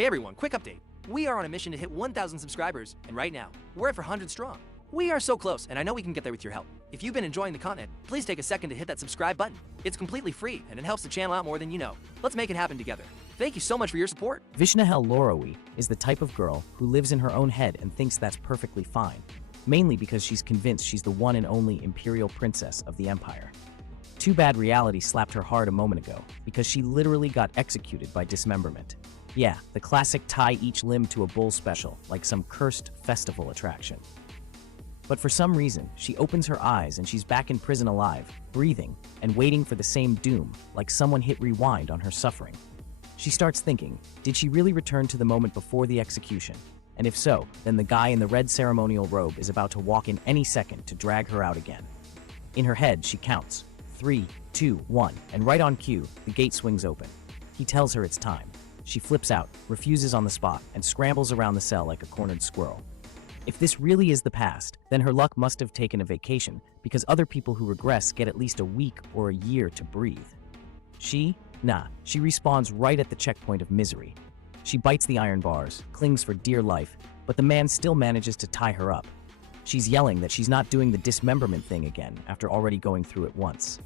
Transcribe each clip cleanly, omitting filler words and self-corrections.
Hey everyone, quick update. We are on a mission to hit 1,000 subscribers, and right now, we're at 400 strong. We are so close, and I know we can get there with your help. If you've been enjoying the content, please take a second to hit that subscribe button. It's completely free, and it helps the channel out more than you know. Let's make it happen together. Thank you so much for your support. Vishnahel Lorowi is the type of girl who lives in her own head and thinks that's perfectly fine, mainly because she's convinced she's the one and only imperial princess of the empire. Too bad reality slapped her hard a moment ago, because she literally got executed by dismemberment. Yeah, the classic tie each limb to a bull special, like some cursed festival attraction. But for some reason, she opens her eyes and she's back in prison alive, breathing, and waiting for the same doom, like someone hit rewind on her suffering. She starts thinking, did she really return to the moment before the execution? And if so, then the guy in the red ceremonial robe is about to walk in any second to drag her out again. In her head, she counts 3, 2, 1, and right on cue, the gate swings open. He tells her it's time. She flips out, refuses on the spot, and scrambles around the cell like a cornered squirrel. If this really is the past, then her luck must have taken a vacation, because other people who regress get at least a week or a year to breathe. She respawns right at the checkpoint of misery. She bites the iron bars, clings for dear life, but the man still manages to tie her up. She's yelling that she's not doing the dismemberment thing again after already going through it once.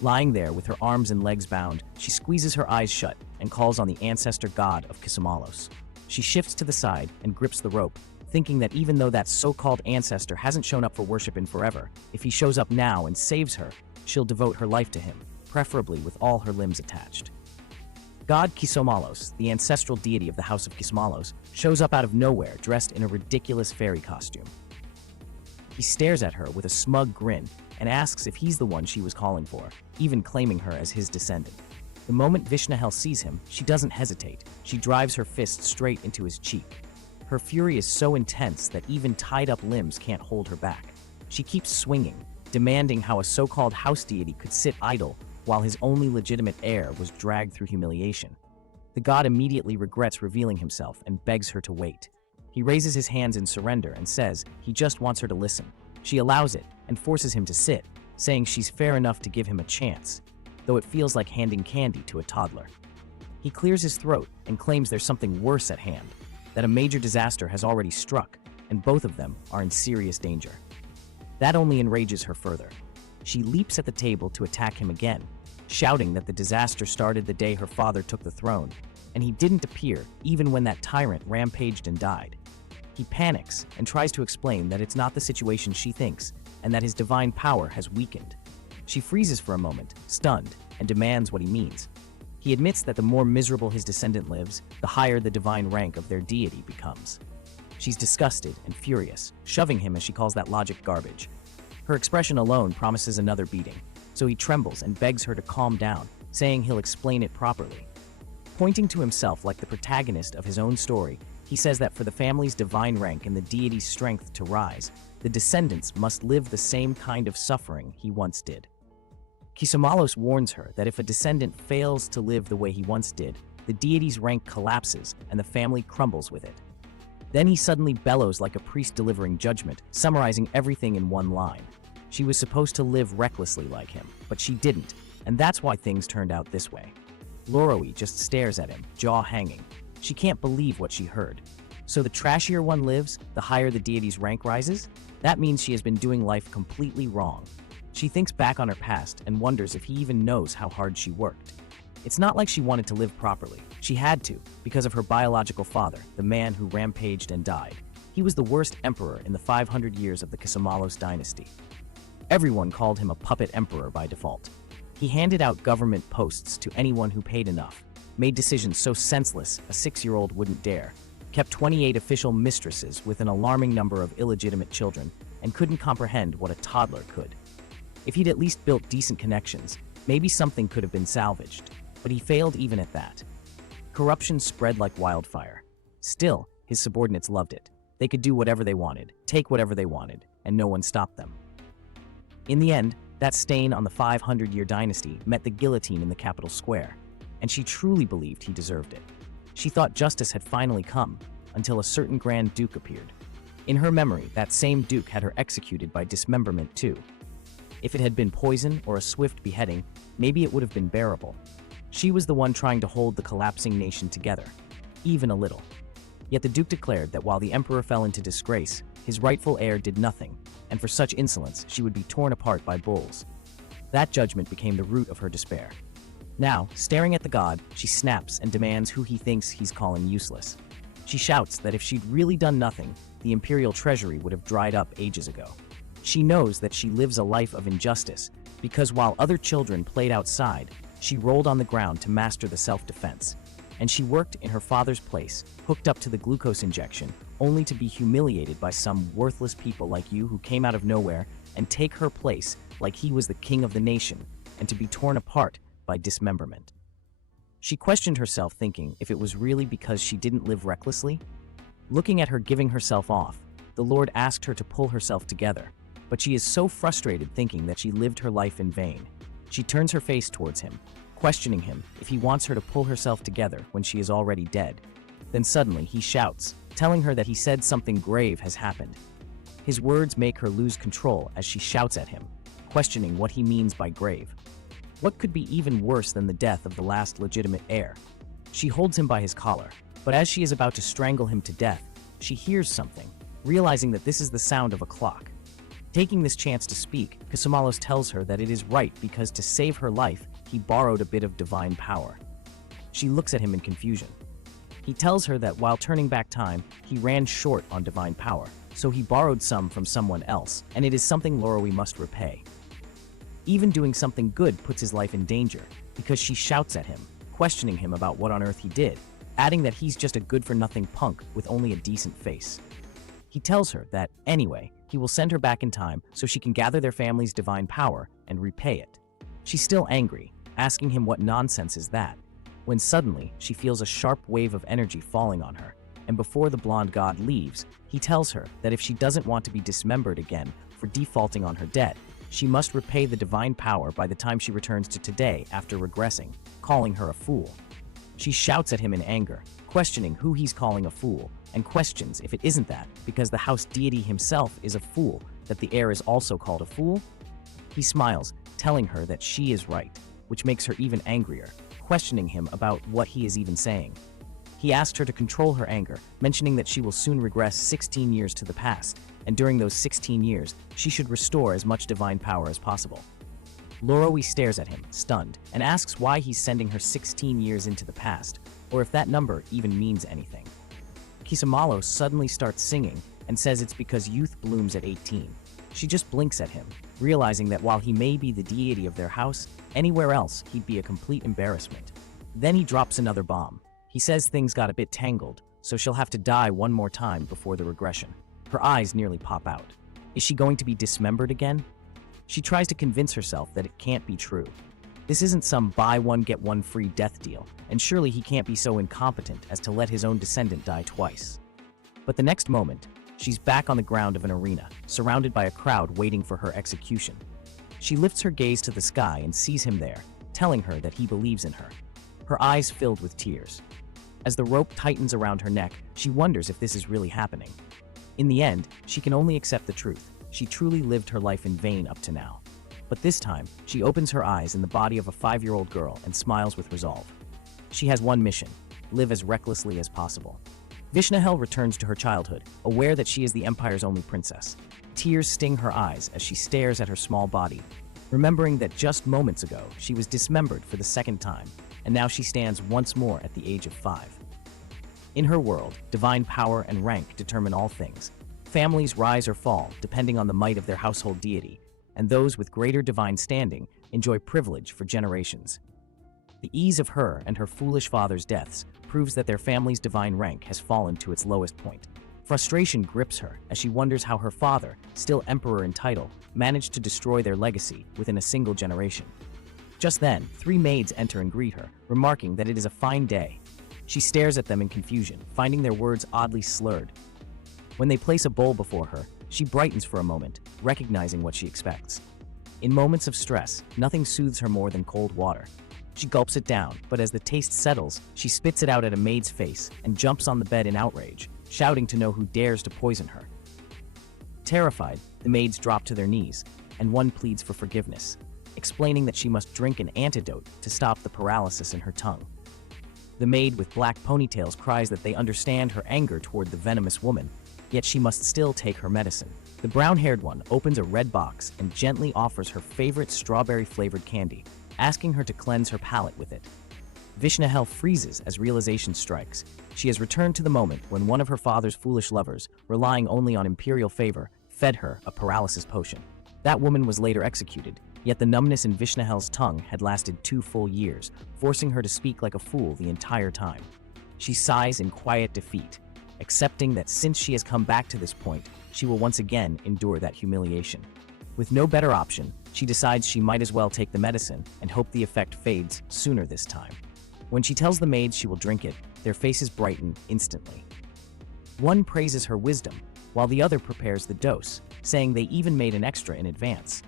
Lying there with her arms and legs bound, she squeezes her eyes shut and calls on the ancestor god of Kisamalos. She shifts to the side and grips the rope, thinking that even though that so-called ancestor hasn't shown up for worship in forever, if he shows up now and saves her, she'll devote her life to him, preferably with all her limbs attached. God Kisamalos, the ancestral deity of the House of Kisamalos, shows up out of nowhere dressed in a ridiculous fairy costume. He stares at her with a smug grin and asks if he's the one she was calling for, even claiming her as his descendant. The moment Vishnahel sees him, she doesn't hesitate. She drives her fist straight into his cheek. Her fury is so intense that even tied-up limbs can't hold her back. She keeps swinging, demanding how a so-called house deity could sit idle while his only legitimate heir was dragged through humiliation. The god immediately regrets revealing himself and begs her to wait. He raises his hands in surrender and says he just wants her to listen. She allows it and forces him to sit, saying she's fair enough to give him a chance, though it feels like handing candy to a toddler. He clears his throat and claims there's something worse at hand, that a major disaster has already struck, and both of them are in serious danger. That only enrages her further. She leaps at the table to attack him again, shouting that the disaster started the day her father took the throne, and he didn't appear even when that tyrant rampaged and died. He panics and tries to explain that it's not the situation she thinks, and that his divine power has weakened. She freezes for a moment, stunned, and demands what he means. He admits that the more miserable his descendant lives, the higher the divine rank of their deity becomes. She's disgusted and furious, shoving him as she calls that logic garbage. Her expression alone promises another beating, so he trembles and begs her to calm down, saying he'll explain it properly. Pointing to himself like the protagonist of his own story, he says that for the family's divine rank and the deity's strength to rise, the descendants must live the same kind of suffering he once did. Kisamalos warns her that if a descendant fails to live the way he once did, the deity's rank collapses and the family crumbles with it. Then he suddenly bellows like a priest delivering judgment, summarizing everything in one line. She was supposed to live recklessly like him, but she didn't, and that's why things turned out this way. Lorowi just stares at him, jaw hanging. She can't believe what she heard. So the trashier one lives, the higher the deity's rank rises? That means she has been doing life completely wrong. She thinks back on her past and wonders if he even knows how hard she worked. It's not like she wanted to live properly. She had to, because of her biological father, the man who rampaged and died. He was the worst emperor in the 500 years of the Kisamalos dynasty. Everyone called him a puppet emperor by default. He handed out government posts to anyone who paid enough, made decisions so senseless a 6-year-old wouldn't dare, kept 28 official mistresses with an alarming number of illegitimate children, and couldn't comprehend what a toddler could. If he'd at least built decent connections, maybe something could have been salvaged, but he failed even at that. Corruption spread like wildfire. Still, his subordinates loved it. They could do whatever they wanted, take whatever they wanted, and no one stopped them. In the end, that stain on the 500-year dynasty met the guillotine in the capital square, and she truly believed he deserved it. She thought justice had finally come, until a certain Grand Duke appeared. In her memory, that same Duke had her executed by dismemberment too. If it had been poison or a swift beheading, maybe it would have been bearable. She was the one trying to hold the collapsing nation together. even a little. Yet the Duke declared that while the Emperor fell into disgrace, his rightful heir did nothing, and for such insolence she would be torn apart by bulls. That judgment became the root of her despair. Now, staring at the god, she snaps and demands who he thinks he's calling useless. She shouts that if she'd really done nothing, the imperial treasury would have dried up ages ago. She knows that she lives a life of injustice, because while other children played outside, she rolled on the ground to master the self-defense. And she worked in her father's place, hooked up to the glucose injection, only to be humiliated by some worthless people like you who came out of nowhere and take her place like he was the king of the nation, and to be torn apart by dismemberment. She questioned herself, thinking if it was really because she didn't live recklessly. Looking at her giving herself off, the Lord asked her to pull herself together, but she is so frustrated thinking that she lived her life in vain. She turns her face towards him, questioning him if he wants her to pull herself together when she is already dead. Then suddenly he shouts, telling her that he said something grave has happened. His words make her lose control as she shouts at him, questioning what he means by grave. What could be even worse than the death of the last legitimate heir? She holds him by his collar, but as she is about to strangle him to death, she hears something, realizing that this is the sound of a clock. Taking this chance to speak, Casamalos tells her that it is right because to save her life, he borrowed a bit of divine power. She looks at him in confusion. He tells her that while turning back time, he ran short on divine power, so he borrowed some from someone else, and it is something Loroe must repay. Even doing something good puts his life in danger, because she shouts at him, questioning him about what on earth he did, adding that he's just a good-for-nothing punk with only a decent face. He tells her that, anyway, he will send her back in time so she can gather their family's divine power and repay it. She's still angry, asking him what nonsense is that, when suddenly she feels a sharp wave of energy falling on her, and before the blonde god leaves, he tells her that if she doesn't want to be dismembered again for defaulting on her debt, she must repay the divine power by the time she returns to today after regressing, calling her a fool. She shouts at him in anger, questioning who he's calling a fool, and questions if it isn't that, because the house deity himself is a fool, that the heir is also called a fool? He smiles, telling her that she is right, which makes her even angrier, questioning him about what he is even saying. He asked her to control her anger, mentioning that she will soon regress 16 years to the past, and during those 16 years, she should restore as much divine power as possible. Loroe stares at him, stunned, and asks why he's sending her 16 years into the past, or if that number even means anything. Kisamalos suddenly starts singing and says it's because youth blooms at 18. She just blinks at him, realizing that while he may be the deity of their house, anywhere else he'd be a complete embarrassment. Then he drops another bomb. He says things got a bit tangled, so she'll have to die one more time before the regression. Her eyes nearly pop out. Is she going to be dismembered again? She tries to convince herself that it can't be true. This isn't some buy one get one free death deal, and surely he can't be so incompetent as to let his own descendant die twice. But the next moment, she's back on the ground of an arena, surrounded by a crowd waiting for her execution. She lifts her gaze to the sky and sees him there, telling her that he believes in her. Her eyes filled with tears. As the rope tightens around her neck, she wonders if this is really happening. In the end, she can only accept the truth. She truly lived her life in vain up to now. But this time, she opens her eyes in the body of a 5-year-old girl and smiles with resolve. She has one mission: live as recklessly as possible. Vishnahel returns to her childhood, aware that she is the Empire's only princess. Tears sting her eyes as she stares at her small body, remembering that just moments ago she was dismembered for the second time, and now she stands once more at the age of 5. In her world, divine power and rank determine all things. Families rise or fall depending on the might of their household deity, and those with greater divine standing enjoy privilege for generations. The ease of her and her foolish father's deaths proves that their family's divine rank has fallen to its lowest point. Frustration grips her as she wonders how her father, still emperor in title, managed to destroy their legacy within a single generation. Just then, 3 maids enter and greet her, remarking that it is a fine day. She stares at them in confusion, finding their words oddly slurred. When they place a bowl before her, she brightens for a moment, recognizing what she expects. In moments of stress, nothing soothes her more than cold water. She gulps it down, but as the taste settles, she spits it out at a maid's face and jumps on the bed in outrage, shouting to know who dares to poison her. Terrified, the maids drop to their knees, and one pleads for forgiveness, explaining that she must drink an antidote to stop the paralysis in her tongue. The maid with black ponytails cries that they understand her anger toward the venomous woman, yet she must still take her medicine. The brown-haired one opens a red box and gently offers her favorite strawberry-flavored candy, asking her to cleanse her palate with it. Vishnahel freezes as realization strikes. She has returned to the moment when one of her father's foolish lovers, relying only on imperial favor, fed her a paralysis potion. That woman was later executed, yet the numbness in Vishnahel's tongue had lasted 2 full years, forcing her to speak like a fool the entire time. She sighs in quiet defeat, accepting that since she has come back to this point, she will once again endure that humiliation. With no better option, she decides she might as well take the medicine and hope the effect fades sooner this time. When she tells the maids she will drink it, their faces brighten instantly. One praises her wisdom, while the other prepares the dose, saying they even made an extra in advance.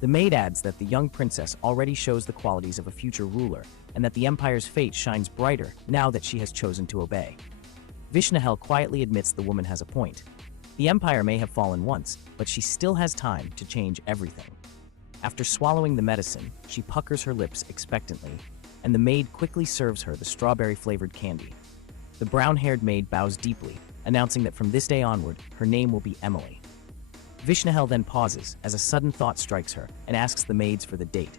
The maid adds that the young princess already shows the qualities of a future ruler, and that the empire's fate shines brighter now that she has chosen to obey. Vishnahel quietly admits the woman has a point. The empire may have fallen once, but she still has time to change everything. After swallowing the medicine, she puckers her lips expectantly, and the maid quickly serves her the strawberry-flavored candy. The brown-haired maid bows deeply, announcing that from this day onward, her name will be Emily. Vishnahel then pauses as a sudden thought strikes her and asks the maids for the date.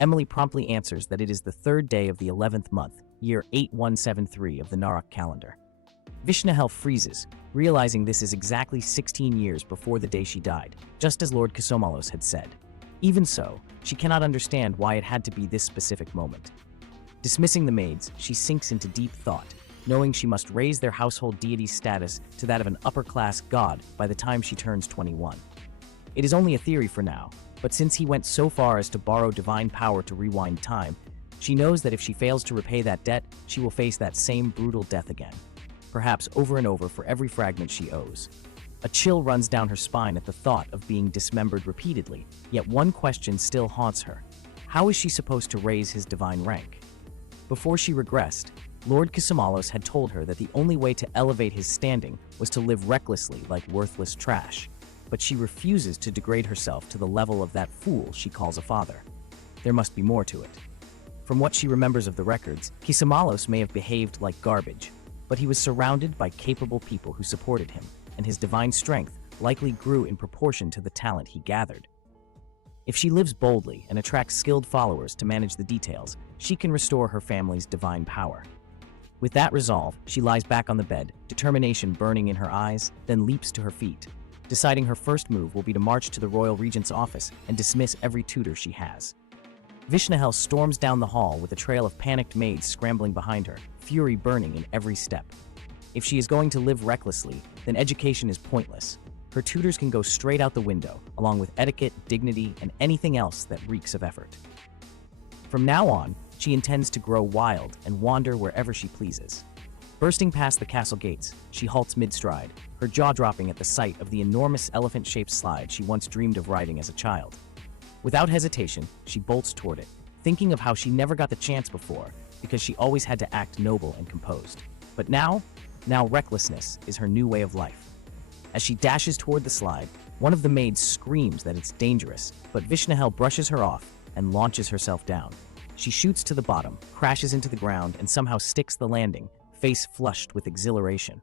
Emily promptly answers that it is the 3rd day of the 11th month, year 8173 of the Narok calendar. Vishnahel freezes, realizing this is exactly 16 years before the day she died, just as Lord Kisomalos had said. Even so, she cannot understand why it had to be this specific moment. Dismissing the maids, she sinks into deep thought, knowing she must raise their household deity's status to that of an upper-class god by the time she turns 21. It is only a theory for now, but since he went so far as to borrow divine power to rewind time, she knows that if she fails to repay that debt, she will face that same brutal death again, perhaps over and over for every fragment she owes. A chill runs down her spine at the thought of being dismembered repeatedly, yet one question still haunts her. How is she supposed to raise his divine rank? Before she regressed, Lord Kisomalos had told her that the only way to elevate his standing was to live recklessly like worthless trash, but she refuses to degrade herself to the level of that fool she calls a father. There must be more to it. From what she remembers of the records, Kisomalos may have behaved like garbage, but he was surrounded by capable people who supported him, and his divine strength likely grew in proportion to the talent he gathered. If she lives boldly and attracts skilled followers to manage the details, she can restore her family's divine power. With that resolve, she lies back on the bed, determination burning in her eyes, then leaps to her feet, deciding her first move will be to march to the royal regent's office and dismiss every tutor she has. Vishnahel storms down the hall with a trail of panicked maids scrambling behind her, fury burning in every step. If she is going to live recklessly, then education is pointless. Her tutors can go straight out the window, along with etiquette, dignity, and anything else that reeks of effort. From now on, she intends to grow wild and wander wherever she pleases. Bursting past the castle gates, she halts mid-stride, her jaw dropping at the sight of the enormous elephant-shaped slide she once dreamed of riding as a child. Without hesitation, she bolts toward it, thinking of how she never got the chance before because she always had to act noble and composed. But now recklessness is her new way of life. As she dashes toward the slide, one of the maids screams that it's dangerous, but Vishnahel brushes her off and launches herself down. She shoots to the bottom, crashes into the ground, and somehow sticks the landing, face flushed with exhilaration.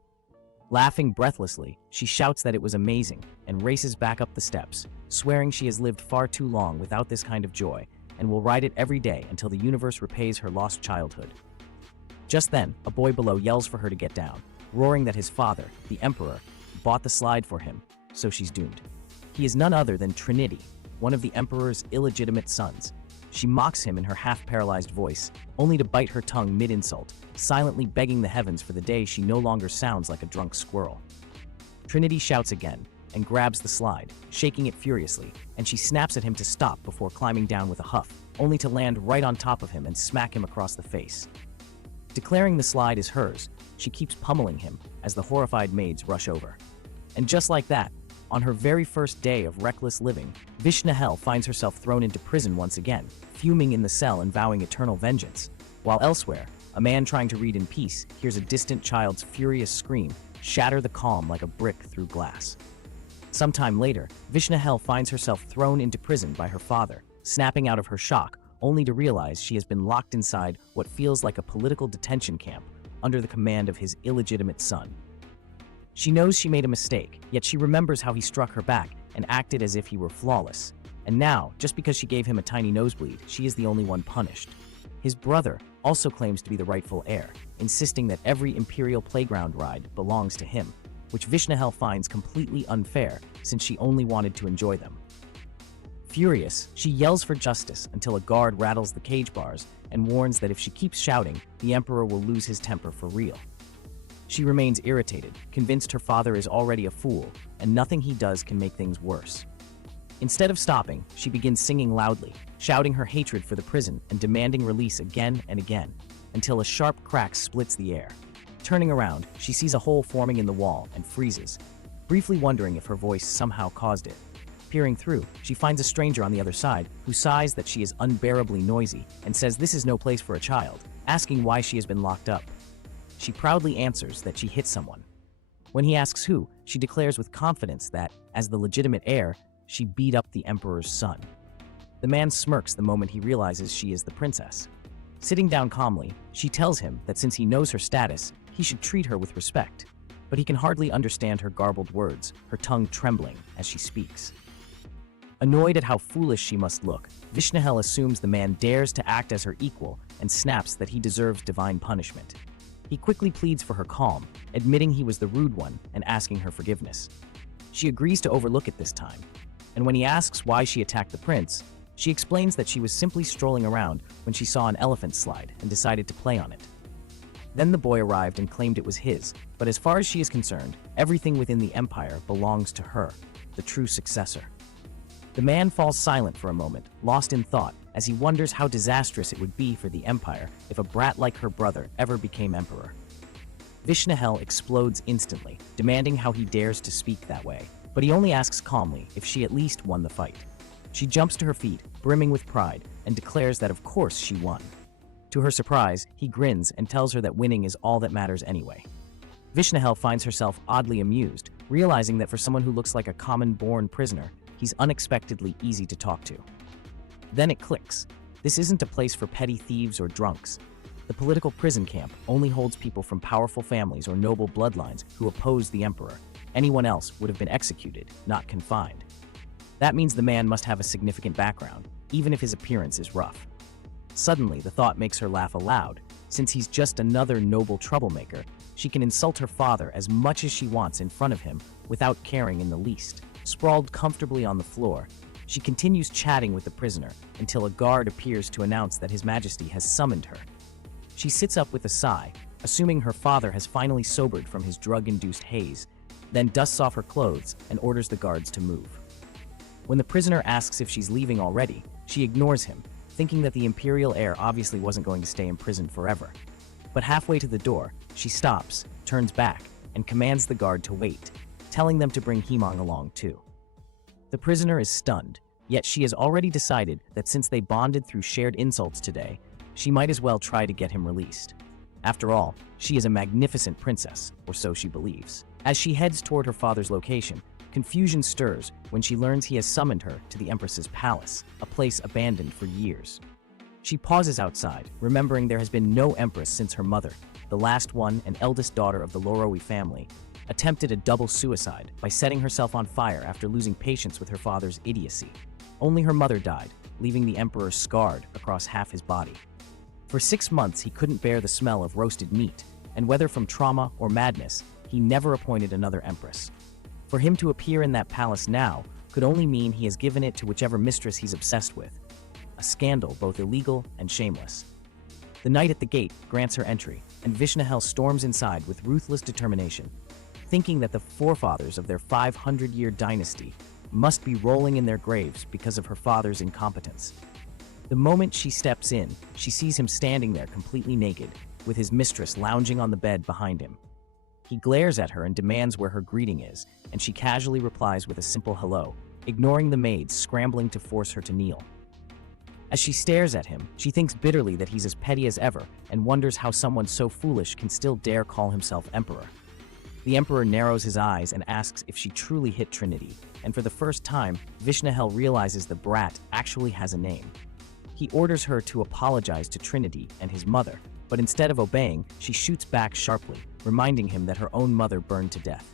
Laughing breathlessly, she shouts that it was amazing and races back up the steps, swearing she has lived far too long without this kind of joy and will ride it every day until the universe repays her lost childhood. Just then, a boy below yells for her to get down, roaring that his father, the emperor, bought the slide for him, so she's doomed. He is none other than Trinity, one of the emperor's illegitimate sons. She mocks him in her half-paralyzed voice, only to bite her tongue mid-insult, silently begging the heavens for the day she no longer sounds like a drunk squirrel. Trinity shouts again and grabs the slide, shaking it furiously, and she snaps at him to stop before climbing down with a huff, only to land right on top of him and smack him across the face. Declaring the slide is hers, she keeps pummeling him as the horrified maids rush over. And just like that, on her very first day of reckless living, Vishnahel finds herself thrown into prison once again, fuming in the cell and vowing eternal vengeance, while elsewhere, a man trying to read in peace hears a distant child's furious scream shatter the calm like a brick through glass. Sometime later, Vishnahel finds herself thrown into prison by her father, snapping out of her shock, only to realize she has been locked inside what feels like a political detention camp, under the command of his illegitimate son. She knows she made a mistake, yet she remembers how he struck her back and acted as if he were flawless. And now, just because she gave him a tiny nosebleed, she is the only one punished. His brother also claims to be the rightful heir, insisting that every Imperial playground ride belongs to him, which Vishnahel finds completely unfair since she only wanted to enjoy them. Furious, she yells for justice until a guard rattles the cage bars and warns that if she keeps shouting, the Emperor will lose his temper for real. She remains irritated, convinced her father is already a fool, and nothing he does can make things worse. Instead of stopping, she begins singing loudly, shouting her hatred for the prison and demanding release again and again, until a sharp crack splits the air. Turning around, she sees a hole forming in the wall and freezes, briefly wondering if her voice somehow caused it. Peering through, she finds a stranger on the other side who sighs that she is unbearably noisy and says this is no place for a child, asking why she has been locked up. She proudly answers that she hit someone. When he asks who, she declares with confidence that, as the legitimate heir, she beat up the Emperor's son. The man smirks the moment he realizes she is the princess. Sitting down calmly, she tells him that since he knows her status, he should treat her with respect. But he can hardly understand her garbled words, her tongue trembling as she speaks. Annoyed at how foolish she must look, Vishnahel assumes the man dares to act as her equal and snaps that he deserves divine punishment. He quickly pleads for her calm, admitting he was the rude one and asking her forgiveness. She agrees to overlook it this time, and when he asks why she attacked the prince, she explains that she was simply strolling around when she saw an elephant slide and decided to play on it. Then the boy arrived and claimed it was his, but as far as she is concerned, everything within the empire belongs to her, the true successor. The man falls silent for a moment, lost in thought, as he wonders how disastrous it would be for the empire if a brat like her brother ever became emperor. Vishnahel explodes instantly, demanding how he dares to speak that way, but he only asks calmly if she at least won the fight. She jumps to her feet, brimming with pride, and declares that of course she won. To her surprise, he grins and tells her that winning is all that matters anyway. Vishnahel finds herself oddly amused, realizing that for someone who looks like a common-born prisoner, he's unexpectedly easy to talk to. Then it clicks. This isn't a place for petty thieves or drunks. The political prison camp only holds people from powerful families or noble bloodlines who oppose the emperor. Anyone else would have been executed, not confined. That means the man must have a significant background, even if his appearance is rough. Suddenly, the thought makes her laugh aloud. Since he's just another noble troublemaker, she can insult her father as much as she wants in front of him without caring in the least. Sprawled comfortably on the floor, she continues chatting with the prisoner until a guard appears to announce that His Majesty has summoned her. She sits up with a sigh, assuming her father has finally sobered from his drug-induced haze, then dusts off her clothes and orders the guards to move. When the prisoner asks if she's leaving already, she ignores him, thinking that the imperial heir obviously wasn't going to stay in prison forever. But halfway to the door, she stops, turns back, and commands the guard to wait, telling them to bring Himong along too. The prisoner is stunned, yet she has already decided that since they bonded through shared insults today, she might as well try to get him released. After all, she is a magnificent princess, or so she believes. As she heads toward her father's location, confusion stirs when she learns he has summoned her to the Empress's palace, a place abandoned for years. She pauses outside, remembering there has been no Empress since her mother, the last one and eldest daughter of the Lorowi family, attempted a double suicide by setting herself on fire after losing patience with her father's idiocy. Only her mother died, leaving the emperor scarred across half his body. For 6 months, he couldn't bear the smell of roasted meat, and whether from trauma or madness, he never appointed another empress. For him to appear in that palace now could only mean he has given it to whichever mistress he's obsessed with. A scandal both illegal and shameless. The knight at the gate grants her entry, and Vishnahel storms inside with ruthless determination, thinking that the forefathers of their 500-year dynasty must be rolling in their graves because of her father's incompetence. The moment she steps in, she sees him standing there completely naked, with his mistress lounging on the bed behind him. He glares at her and demands where her greeting is, and she casually replies with a simple hello, ignoring the maids scrambling to force her to kneel. As she stares at him, she thinks bitterly that he's as petty as ever and wonders how someone so foolish can still dare call himself emperor. The emperor narrows his eyes and asks if she truly hit Trinity, and for the first time, Vishnahel realizes the brat actually has a name. He orders her to apologize to Trinity and his mother, but instead of obeying, she shoots back sharply, reminding him that her own mother burned to death.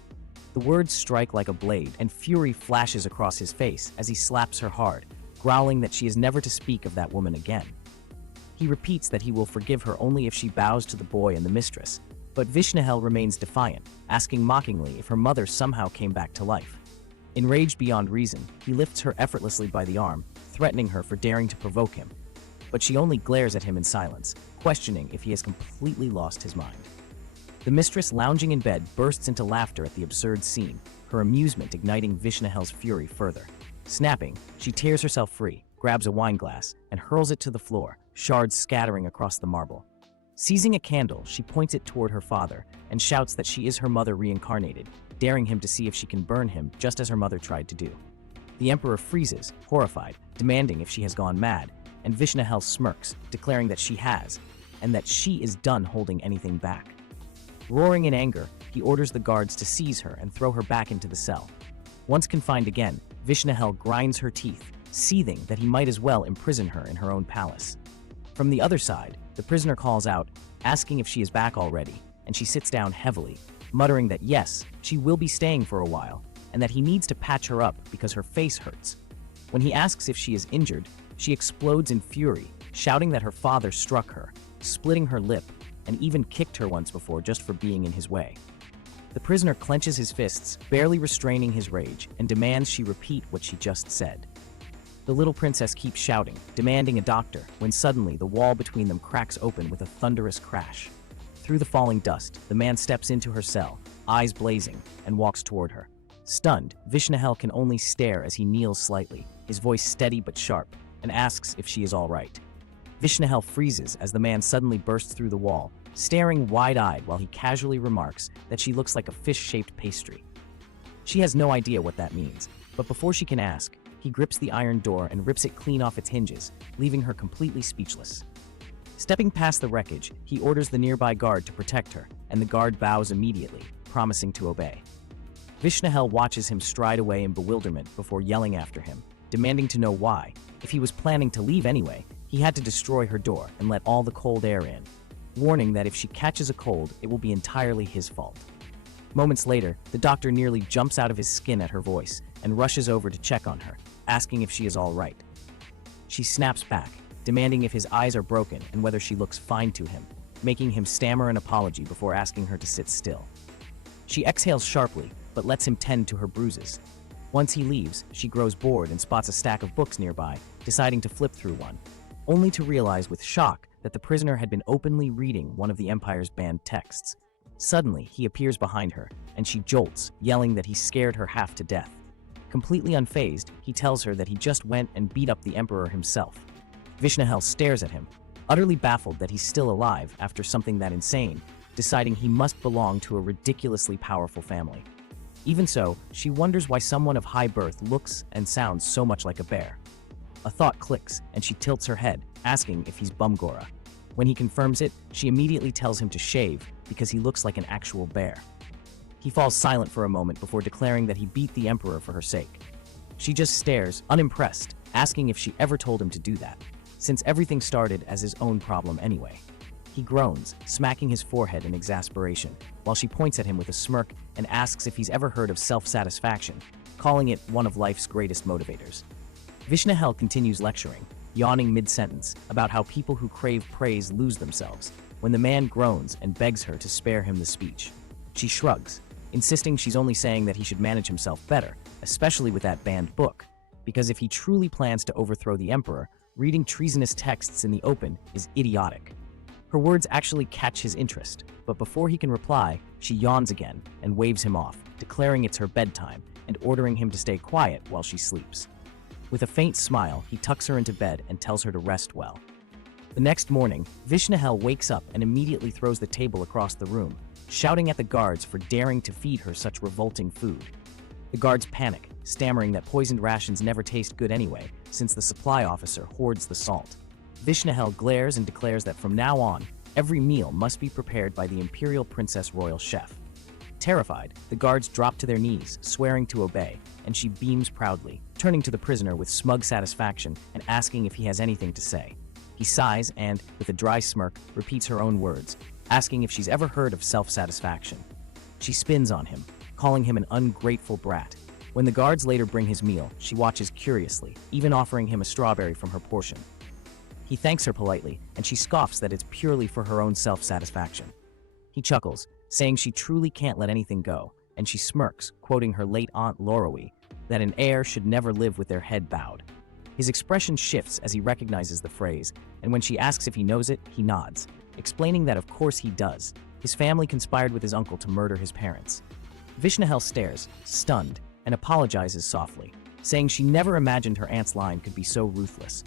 The words strike like a blade, and fury flashes across his face as he slaps her hard, growling that she is never to speak of that woman again. He repeats that he will forgive her only if she bows to the boy and the mistress, but Vishnahel remains defiant, asking mockingly if her mother somehow came back to life. Enraged beyond reason, he lifts her effortlessly by the arm, threatening her for daring to provoke him. But she only glares at him in silence, questioning if he has completely lost his mind. The mistress, lounging in bed, bursts into laughter at the absurd scene, her amusement igniting Vishnahel's fury further. Snapping, she tears herself free, grabs a wine glass, and hurls it to the floor, shards scattering across the marble. Seizing a candle, she points it toward her father and shouts that she is her mother reincarnated, daring him to see if she can burn him just as her mother tried to do. The emperor freezes, horrified, demanding if she has gone mad, and Vishnahel smirks, declaring that she has, and that she is done holding anything back. Roaring in anger, he orders the guards to seize her and throw her back into the cell. Once confined again, Vishnahel grinds her teeth, seething that he might as well imprison her in her own palace. From the other side, the prisoner calls out, asking if she is back already, and she sits down heavily, muttering that yes, she will be staying for a while, and that he needs to patch her up because her face hurts. When he asks if she is injured, she explodes in fury, shouting that her father struck her, splitting her lip, and even kicked her once before just for being in his way. The prisoner clenches his fists, barely restraining his rage, and demands she repeat what she just said. The little princess keeps shouting, demanding a doctor, when suddenly the wall between them cracks open with a thunderous crash. Through the falling dust, the man steps into her cell, eyes blazing, and walks toward her. Stunned, Vishnahel can only stare as he kneels slightly, his voice steady but sharp, and asks if she is all right. Vishnahel freezes as the man suddenly bursts through the wall, staring wide-eyed while he casually remarks that she looks like a fish-shaped pastry. She has no idea what that means, but before she can ask, he grips the iron door and rips it clean off its hinges, leaving her completely speechless. Stepping past the wreckage, he orders the nearby guard to protect her, and the guard bows immediately, promising to obey. Vishnahel watches him stride away in bewilderment before yelling after him, demanding to know why. If he was planning to leave anyway, he had to destroy her door and let all the cold air in, warning that if she catches a cold, it will be entirely his fault. Moments later, the doctor nearly jumps out of his skin at her voice and rushes over to check on her, asking if she is all right. She snaps back, demanding if his eyes are broken and whether she looks fine to him, making him stammer an apology before asking her to sit still. She exhales sharply, but lets him tend to her bruises. Once he leaves, she grows bored and spots a stack of books nearby, deciding to flip through one, only to realize with shock that the prisoner had been openly reading one of the Empire's banned texts. Suddenly, he appears behind her, and she jolts, yelling that he scared her half to death. Completely unfazed, he tells her that he just went and beat up the Emperor himself. Vishnahel stares at him, utterly baffled that he's still alive after something that insane, deciding he must belong to a ridiculously powerful family. Even so, she wonders why someone of high birth looks and sounds so much like a bear. A thought clicks, and she tilts her head, asking if he's Bumgora. When he confirms it, she immediately tells him to shave because he looks like an actual bear. He falls silent for a moment before declaring that he beat the Emperor for her sake. She just stares, unimpressed, asking if she ever told him to do that, since everything started as his own problem anyway. He groans, smacking his forehead in exasperation, while she points at him with a smirk and asks if he's ever heard of self-satisfaction, calling it one of life's greatest motivators. Vishnahel continues lecturing, yawning mid-sentence, about how people who crave praise lose themselves, when the man groans and begs her to spare him the speech. She shrugs, insisting she's only saying that he should manage himself better, especially with that banned book, because if he truly plans to overthrow the Emperor, reading treasonous texts in the open is idiotic. Her words actually catch his interest, but before he can reply, she yawns again and waves him off, declaring it's her bedtime and ordering him to stay quiet while she sleeps. With a faint smile, he tucks her into bed and tells her to rest well. The next morning, Vishnahel wakes up and immediately throws the table across the room, shouting at the guards for daring to feed her such revolting food. The guards panic, stammering that poisoned rations never taste good anyway, since the supply officer hoards the salt. Vishnahel glares and declares that from now on, every meal must be prepared by the Imperial Princess Royal Chef. Terrified, the guards drop to their knees, swearing to obey, and she beams proudly, turning to the prisoner with smug satisfaction and asking if he has anything to say. He sighs and, with a dry smirk, repeats her own words, asking if she's ever heard of self-satisfaction. She spins on him, calling him an ungrateful brat. When the guards later bring his meal, she watches curiously, even offering him a strawberry from her portion. He thanks her politely, and she scoffs that it's purely for her own self-satisfaction. He chuckles, saying she truly can't let anything go, and she smirks, quoting her late aunt Loroi, that an heir should never live with their head bowed. His expression shifts as he recognizes the phrase, and when she asks if he knows it, he nods, explaining that of course he does. His family conspired with his uncle to murder his parents. Vishnahel stares, stunned, and apologizes softly, saying she never imagined her aunt's line could be so ruthless.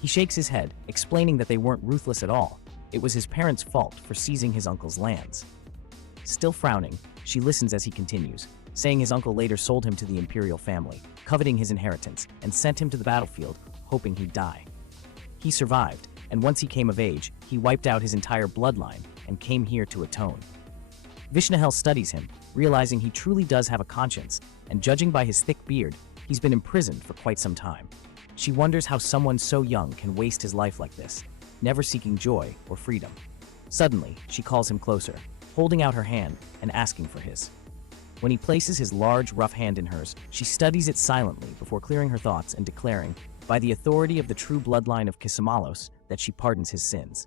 He shakes his head, explaining that they weren't ruthless at all. It was his parents' fault for seizing his uncle's lands. Still frowning, she listens as he continues, saying his uncle later sold him to the imperial family, coveting his inheritance, and sent him to the battlefield, hoping he'd die. He survived, and once he came of age, he wiped out his entire bloodline and came here to atone. Vishnahel studies him, realizing he truly does have a conscience, and judging by his thick beard, he's been imprisoned for quite some time. She wonders how someone so young can waste his life like this, never seeking joy or freedom. Suddenly, she calls him closer, holding out her hand and asking for his. When he places his large, rough hand in hers, she studies it silently before clearing her thoughts and declaring, by the authority of the true bloodline of Kisamalos, that she pardons his sins.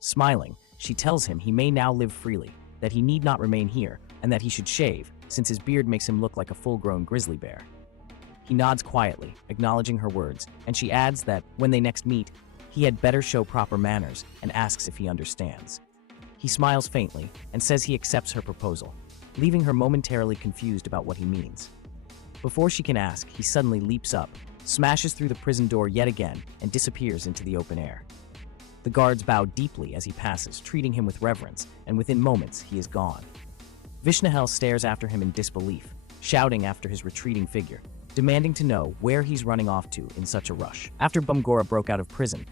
Smiling, she tells him he may now live freely, that he need not remain here, and that he should shave, since his beard makes him look like a full-grown grizzly bear. He nods quietly, acknowledging her words, and she adds that, when they next meet, he had better show proper manners and asks if he understands. He smiles faintly and says he accepts her proposal, leaving her momentarily confused about what he means. Before she can ask, he suddenly leaps up, smashes through the prison door yet again, and disappears into the open air. The guards bow deeply as he passes, treating him with reverence, and within moments, he is gone. Vishnahel stares after him in disbelief, shouting after his retreating figure, demanding to know where he's running off to in such a rush. After Bumgora broke out of prison,